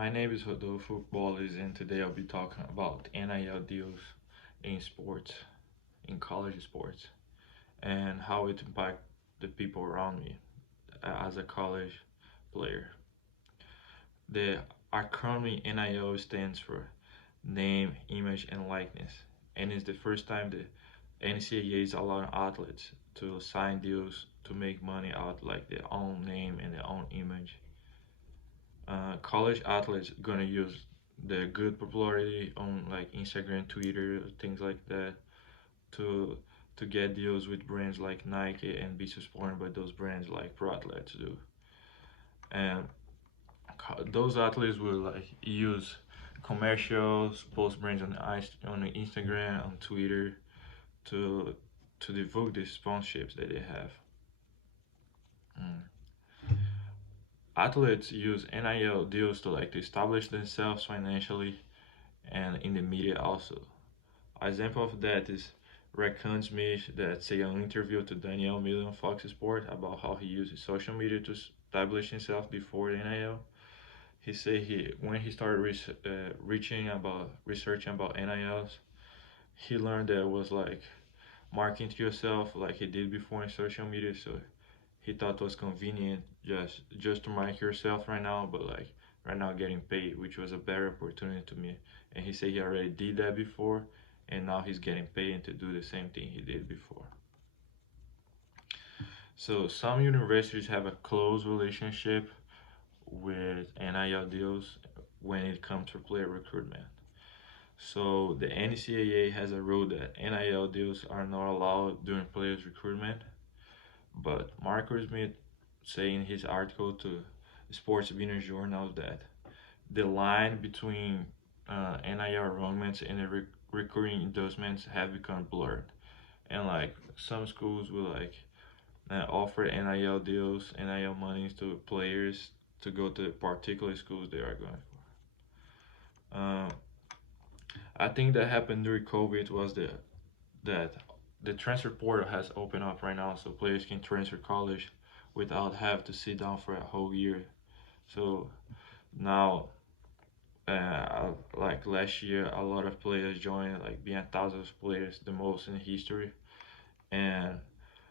My name is Rodolfo Bolis, and today I'll be talking about NIL deals in sports, in college sports, and how it impacts the people around me as a college player. The acronym NIL stands for name, image, and likeness, and it's the first time the NCAA is allowing athletes to sign deals to make money out like their own name and their own image. College athletes gonna use the good popularity on like Instagram, Twitter, things like that to to get deals with brands like Nike and be supported by those brands like pro athletes do. And those athletes will like use commercials, post brands on on the Instagram, on Twitter to to devote the sponsorships that they have. Mm. Athletes use NIL deals to like to establish themselves financially and in the media also. An example of that is Rakan Smith that say an interview to Daniel Miller on Fox Sport about how he uses social media to establish himself before the NIL. He said he when he started researching about NILs, he learned that it was like marketing to yourself like he did before in social media. So he thought it was convenient just to market yourself right now, but like right now getting paid, which was a better opportunity to me. And he said he already did that before, and now he's getting paid to do the same thing he did before. So some universities have a close relationship with NIL deals when it comes to player recruitment. So the NCAA has a rule that NIL deals are not allowed during players recruitment, but Marcus Smith say in his article to Sports Business Journal that the line between NIL enrollments and the recurring endorsements have become blurred, and like some schools will like offer NIL deals, NIL monies to players to go to particular schools they are going for. I think that happened during COVID was that the transfer portal has opened up right now, so players can transfer college without have to sit down for a whole year. So now, like last year, a lot of players joined, like being thousands of players, the most in history, and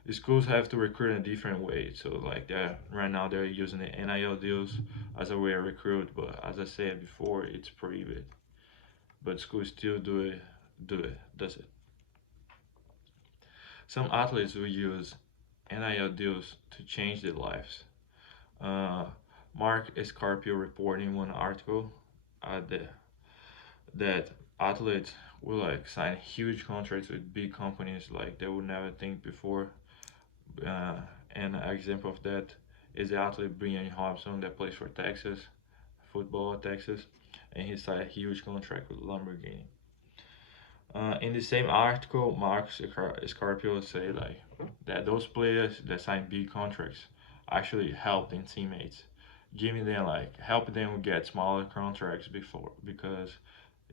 the schools have to recruit in a different way. So like they're right now they're using the NIL deals as a way to recruit, but as I said before, it's prohibited. But schools still does it. Some athletes will use NIL deals to change their lives. Uh, Mark Escarpio reported in one article that athletes will like sign huge contracts with big companies like they would never think before. Uh, and an example of that is the athlete Brian Hobson that plays for Texas football at Texas, and he signed a huge contract with Lamborghini. In the same article, Mark Scarpio say like that those players that sign big contracts actually help their teammates, giving them like helping them get smaller contracts before because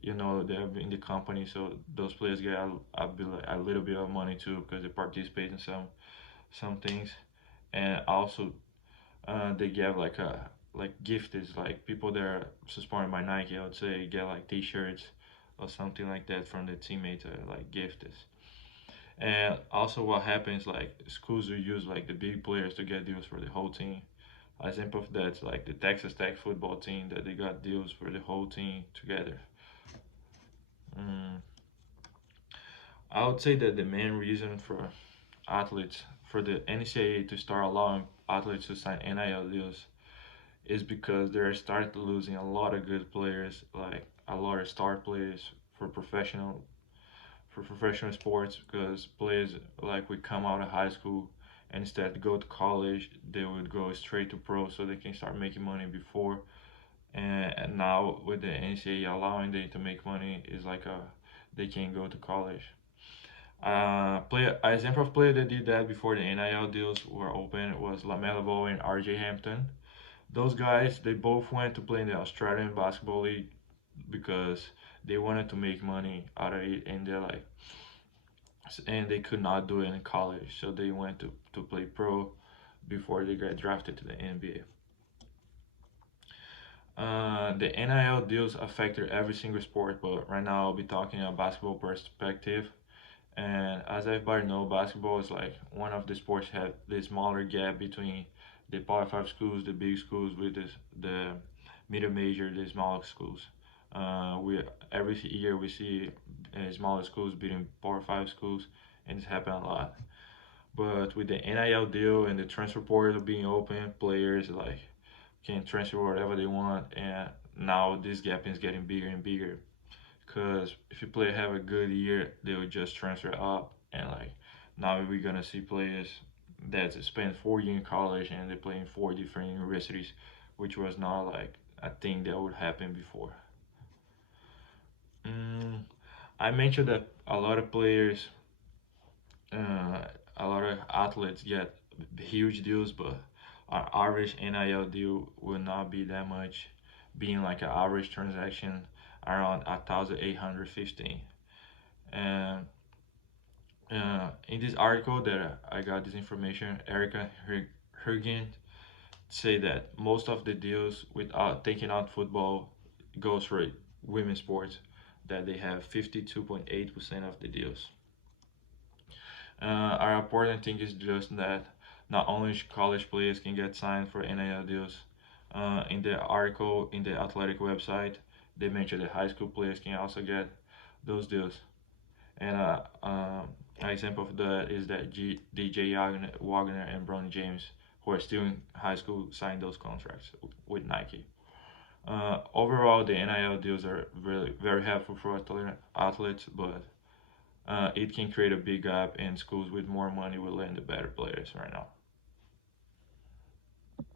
they're in the company, so those players get a little bit of money too because they participate in some things, and also they get like gifts like people that are supported by Nike. I would say get like T-shirts or something like that from the teammates like gifts. And also what happens like schools will use like the big players to get deals for the whole team. An example of that's like the Texas Tech football team that they got deals for the whole team together. Mm, I would say that the main reason for athletes for the NCAA to start allowing athletes to sign NIL deals is because they're starting to losing a lot of good players, like a lot of star players for professional sports because players like would come out of high school and instead to go to college they would go straight to pro so they can start making money before, and now with the NCAA allowing them to make money is like they can go to college. Player an example of player that did that before the NIL deals were open was LaMelo Ball and RJ Hampton. Those guys they both went to play in the Australian Basketball League because they wanted to make money out of it, and they could not do it in college, so they went to play pro before they got drafted to the NBA. The NIL deals affected every single sport, but right now I'll be talking a basketball perspective. And as everybody know, basketball is like one of the sports have the smaller gap between the Power Five schools, the big schools, with the middle major, the smaller schools. We every year we see smaller schools beating Power Five schools, and it's happened a lot. But with the NIL deal and the transfer portal being open, players like can transfer whatever they want, and now this gap is getting bigger and bigger. Because if a player have a good year, they will just transfer up, and like now we're gonna see players that spend 4 years in college and they play in four different universities, which was not like a thing that would happen before. Mm, I mentioned that a lot of players, uh, a lot of athletes get huge deals, but our average NIL deal will not be that much, being like an average transaction around 1,815. And in this article that I got this information, Erica Hergen say that most of the deals without taking out football goes for women's sports, that they have 52.8% of the deals. Our important thing is just that not only college players can get signed for NIL deals. In the article in the athletic website, they mentioned that high school players can also get those deals. And an example of that is that DJ Wagner and Bronny James, who are still in high school, signed those contracts with Nike. Overall, the NIL deals are really very helpful for athletes, but it can create a big gap, and schools with more money will land the better players right now.